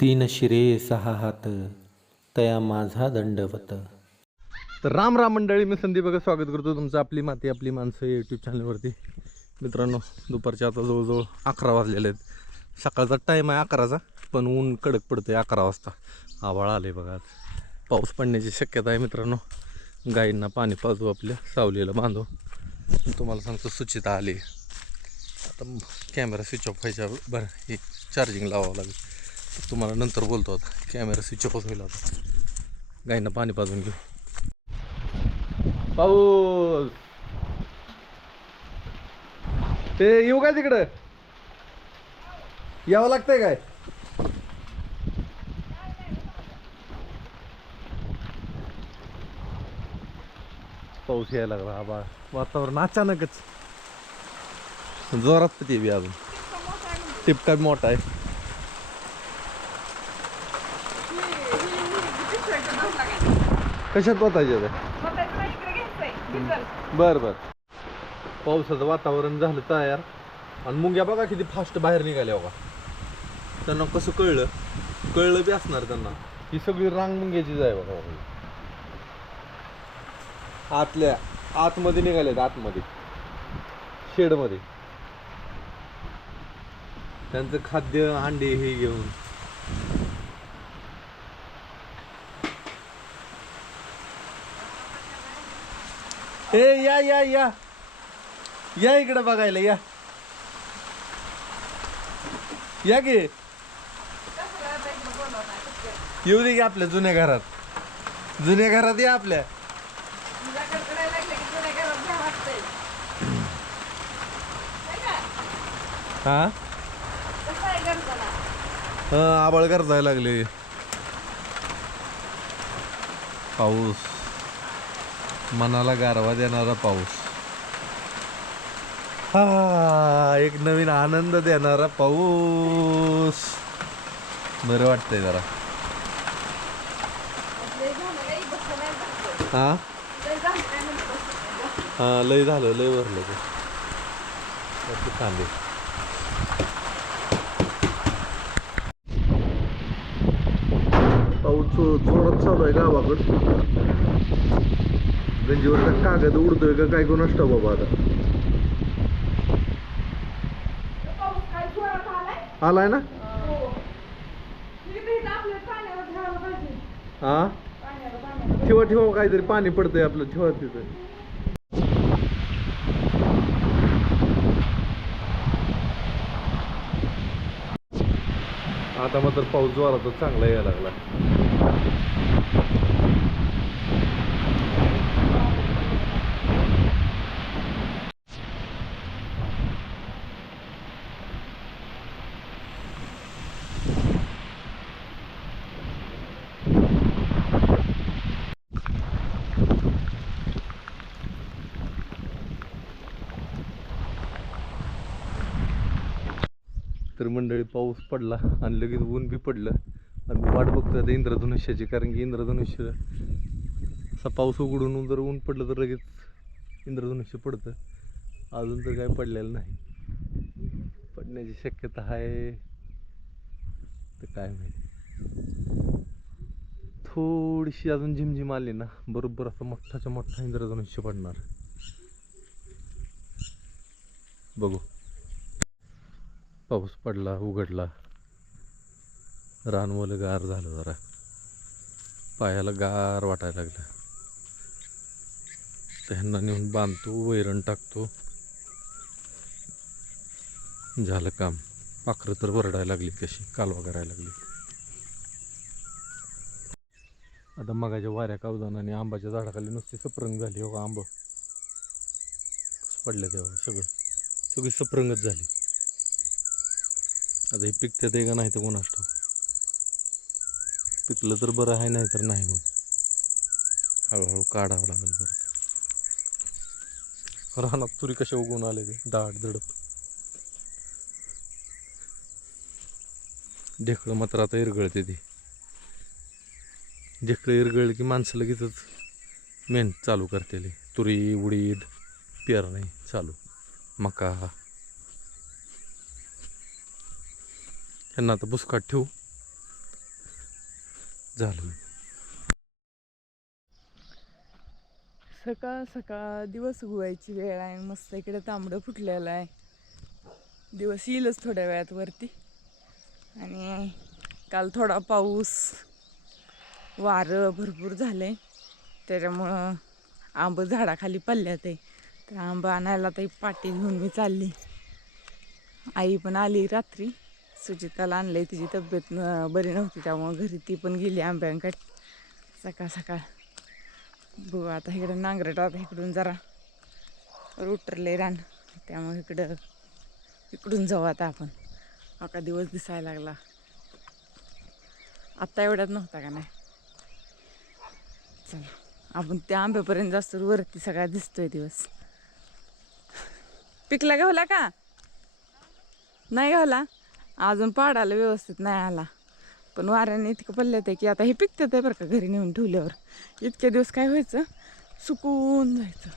तीन शिरे सहा हात तया माझा दंडवत. तर राम राम मंडळी, मी संदीप बघा स्वागत करतो तुमचं आपली माती आपली माणसं यूट्यूब चॅनलवरती. मित्रांनो, दुपारचे आता जवळजवळ 11 वाजलेले आहेत. सकाळचा टाईम आहे 11चा, पण ऊन कडक पडतं आहे 11 वाजता. आभाळ आले बघा, आज पाऊस पडण्याची शक्यता आहे. मित्रांनो, गाईंना पाणी पाजू, आपल्या सावलीला बांधू. तुम्हाला सांगतो सुचिता आली. आता कॅमेरा स्विच ऑफ व्हायच्या बरं, हे चार्जिंग लावावं लागेल. तर तुम्हाला नंतर बोलतो. आता कॅमेरा स्विच ऑफ होईल. आता गाईंना पाणी पाजून घेऊ. पाऊस ते येऊ काय तिकडं यावं लागतंय काय? पाऊस यायला लागला. आबा वातावरण अचानकच जोरात ते बी अजून टिपका मोठा आहे. कशात वाटायचे बर बर. पावसाचं वातावरण झालं तयार आणि मुंग्या बघा किती फास्ट बाहेर निघाल्या बघा. त्यांना कसं कळलं बी असणार त्यांना. ही सगळी रांग मुंग्याचीच आहे बघा. आतमध्ये निघाल्यात, आतमध्ये शेडमध्ये त्यांचं खाद्य अंडे हे घेऊन. ए या या या या इकडे बघायला या या की येऊ दे की आपल्या जुन्या घरात या आपल्या. हा हा, आबाळ गरजायला लागले. पाऊस, मनाला गारवा देणारा पाऊस. हा, एक नवीन आनंद देणारा पाऊस. बरं वाटतंय जरा. हा हा, लय झालं, लय भरलं ते कांदे. पाऊस जोरात चालू आहे गावाकड. गंजीवरचा कागद उडतोय का काय कोण असतं बाबा. आता आलाय ना. हा, ठेवा काहीतरी पाणी पडतंय आपलं, ठेवा तिथं. आता मात्र पाऊस जोरात चांगला यायला लागला. तर मंडळी, पाऊस पडला आणि लगेच ऊन बी पडलं. आणि मी वाट बघतोय आता इंद्रधनुष्याची, कारण की इंद्रधनुष्य असा पाऊस उघडून जर ऊन पडलं तर लगेच इंद्रधनुष्य पडतं. अजून तर काय पडलेलं नाही. पडण्याची शक्यता आहे तर काय माहिती. थोडीशी अजून झिमझिम आली ना, बरोबर असं मोठ्याच्या मोठा इंद्रधनुष्य पडणार. बघू. पाऊस पडला, उघडला, रानवलं गार झालं, जरा पायाला गार वाटायला लागलं. त्यांना नेऊन बांधतो, वैरण टाकतो, झालं काम. पाखरं तर वरडायला लागली, कशी कालवा करायला लागली. आता मगाच्या वाऱ्या कावदानाने आंबाच्या झाडाखाली नुसती सपरंग झाली. हो, आंब पडले तेव्हा सगळी सपरंगच झाली. आता हे पिकत्यात आहे का नाही तर कोणास ठाऊक. पिकलं तर बरं आहे, नाही तर नाही. मग हळूहळू काढावं लागेल. बरं, रानात तुरी कशा उगवून आले ते दाट झडप. ढेकळं मात्र आता इरगळते. ते ढेकळं इरगळलं की माणसं लगेचच मेहनत चालू करते. तुरी, उडीद पेरणे चालू, मका. ह्यांना आता बुसकाट ठेवू झालं. सकाळ सकाळ दिवस उगवायची वेळ आहे. मस्त इकडे तांबडं फुटलेलं आहे. दिवस येईलच थोड्या वेळात वरती. आणि काल थोडा पाऊस वारं भरपूर झाले, त्याच्यामुळं आंब झाडाखाली पडल्यात आहे. तर आंब आणायला तर पाटी घेऊन मी चालली. आई पण आली रात्री. सुचिताला आणलंय, तिची तब्येत बरी नव्हती त्यामुळं घरी ती पण गेली आंब्यांकडे सकाळ सकाळ. बघू आता इकडे नांगरट, आता इकडून जरा रुटरले रान, त्यामुळे इकडून जाऊ आता आपण. आता दिवस दिसायला लागला, आत्ता एवढ्यात नव्हता का नाही. चला आपण त्या आंब्यापर्यंत जास्त वरती सगळा दिसतोय दिवस. पिकला गावला का नाही? गावला अजून पाडायला व्यवस्थित नाही आला, पण वाऱ्याने इतकं पडलं आहे की आता हे पिकतात आहे बरं का. घरी नेऊन ठेवल्यावर इतके दिवस काय व्हायचं, सुकून जायचं.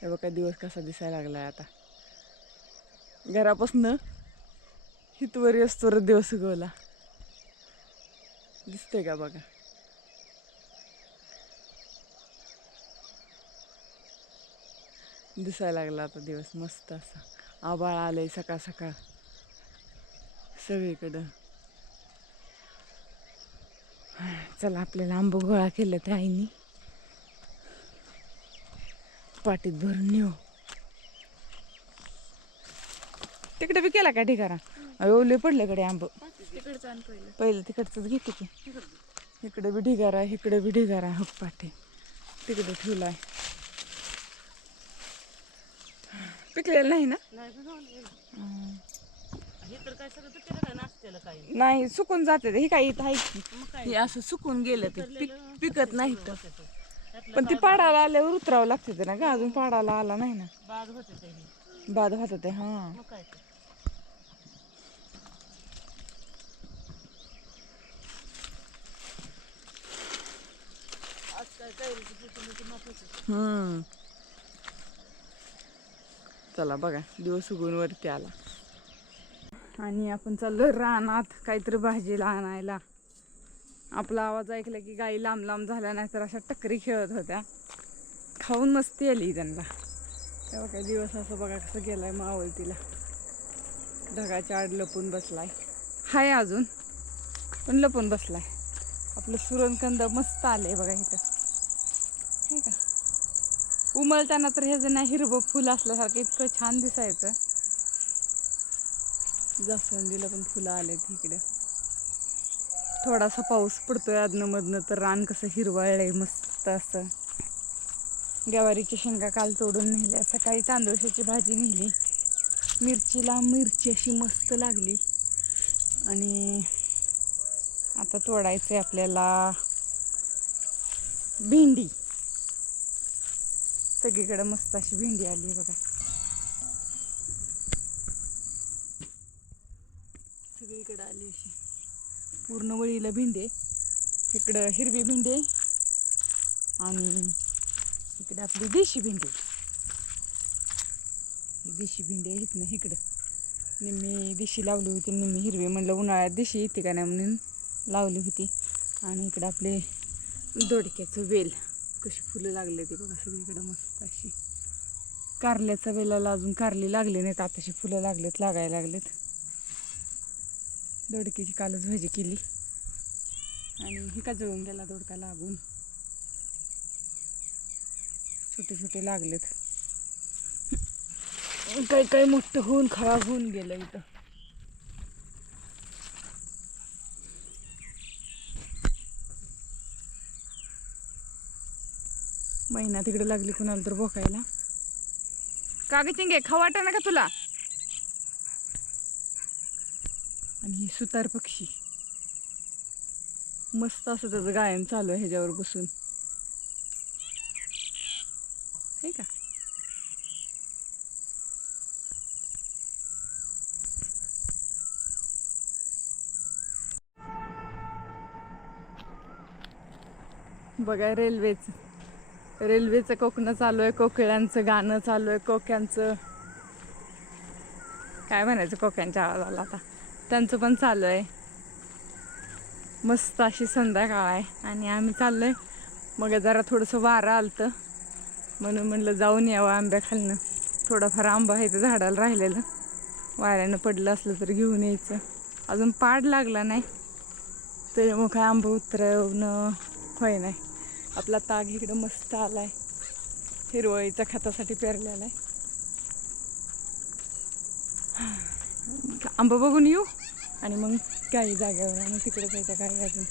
हे बघा दिवस कसा दिसायला लागलाय आता. घरापासून हितवरी असतो दिवस उगवला, दिसतंय का बघा. दिसायला लागला आता दिवस मस्त असा. आभाळ आलंय सकाळ सकाळ सगळीकडं. चला आपल्याला आंब गोळा केलं त्या आईनी, पाटीत भरून नेऊ. तिकडे बी केला का ढिगारा? ओले पडले कडे आंब. पहिलं तिकडचंच घेते की. इकडे बी ढिगारा, इकडे बी ढिगारा. हो पाठी तिकडे ठेवलाय. पिकलेलं नाही ना? नाही सुकून जाते. हे काय इथं आहे की हे असं सुकून गेलं ते पिकत नाही तर. पण ती पाडायला आल्यावर उतरावं लागते ना का, अजून पाडायला आला नाही ना. बाद होत ते. हा चला बघा दिवस उगवून वरती आला आणि आपण चाललो रानात काहीतरी भाजीला आणायला. आपला आवाज ऐकला की गाई लांब लांब झाल्या, नाही तर अशा टकरी खेळत होत्या. खाऊन मस्ती आली त्यांना. तेव्हा काय दिवस असं बघा कसं गेलाय मावळतीला. ढगाच्या आड लपून बसलाय. हाय अजून पण लपून बसलाय. आपलं सुरणकंद मस्त आलंय बघा इथं, हे का. उमलताना तर हे जण हिरवं फुल असल्यासारखं इतकं छान दिसायचं. जास्वंदीला पण फुलं आलेत इकडे. थोडासा पाऊस पडतोय अधनं तर रान कसं हिरवळलंय मस्त असं. गवारीच्या शेंगा काल तोडून नेल्या. सकाळी तांदूळशाची भाजी नेली. मिरचीला मिरची अशी मस्त लागली. आणि आता तोडायचं आहे आपल्याला भेंडी. सगळीकडे मस्त अशी भेंडी आली बघा. सगळीकडे आली अशी पूर्ण वळीला भेंडी आहे. इकडं हिरवी भेंडी आहे आणि इकडे आपली देशी भेंडी. ही देशी भेंडी आहे. इथनं इकडं निम्मी देशी लावली होती, निम्मी हिरवी. म्हणलं उन्हाळ्यात देशी येते का नाही म्हणून लावली होती. आणि इकडं आपले दोडक्याचं वेल कशी फुलं लागले ते बघा सगळीकडं मस्त अशी. कारल्याचा वेलाला अजून कारली लागली नाहीत, आताशी फुलं लागायला लागलेत. दोडक्याची कालच भाजी केली आणि ही का जळून गेला दोडका लागून. छोटे छोटे लागलेत. काही मोठं होऊन खराब होऊन गेलं इथं. महिना तिकडे लागली कुणाला तर बोकायला. कागद चिंगे खाऊ वाटा ना का तुला? आणि ही सुतार पक्षी मस्त असं त्याचं गायन चालू आहे ह्याच्यावर बसून, आहे का. बघा रेल्वेचं कोकणं चालू आहे. कोकिळांचं गाणं चालू आहे. कोक्यांचं काय म्हणायचं, कोक्यांच्या आवाजाला आता त्यांचं पण चालू आहे. मस्त अशी संध्याकाळ आहे आणि आम्ही चाललोय. मग जरा थोडंसं वारं आलतं म्हणून म्हणलं जाऊन यावं आंब्याखालनं. थोडाफार आंबा आहे तर झाडाला राहिलेलं, वाऱ्यानं पडलं असलं तर घेऊन यायचं. अजून पाड लागला नाही त्याच्यामुळं काय आंबा उतरवणं होय नाही. आपला ताग इकडं मस्त आला आहे, हिरवळीच्या खतासाठी पेरलेला आहे. आंबा बघून येऊ आणि मग काही जागेवर आणि तिकडे जायचं काय अजून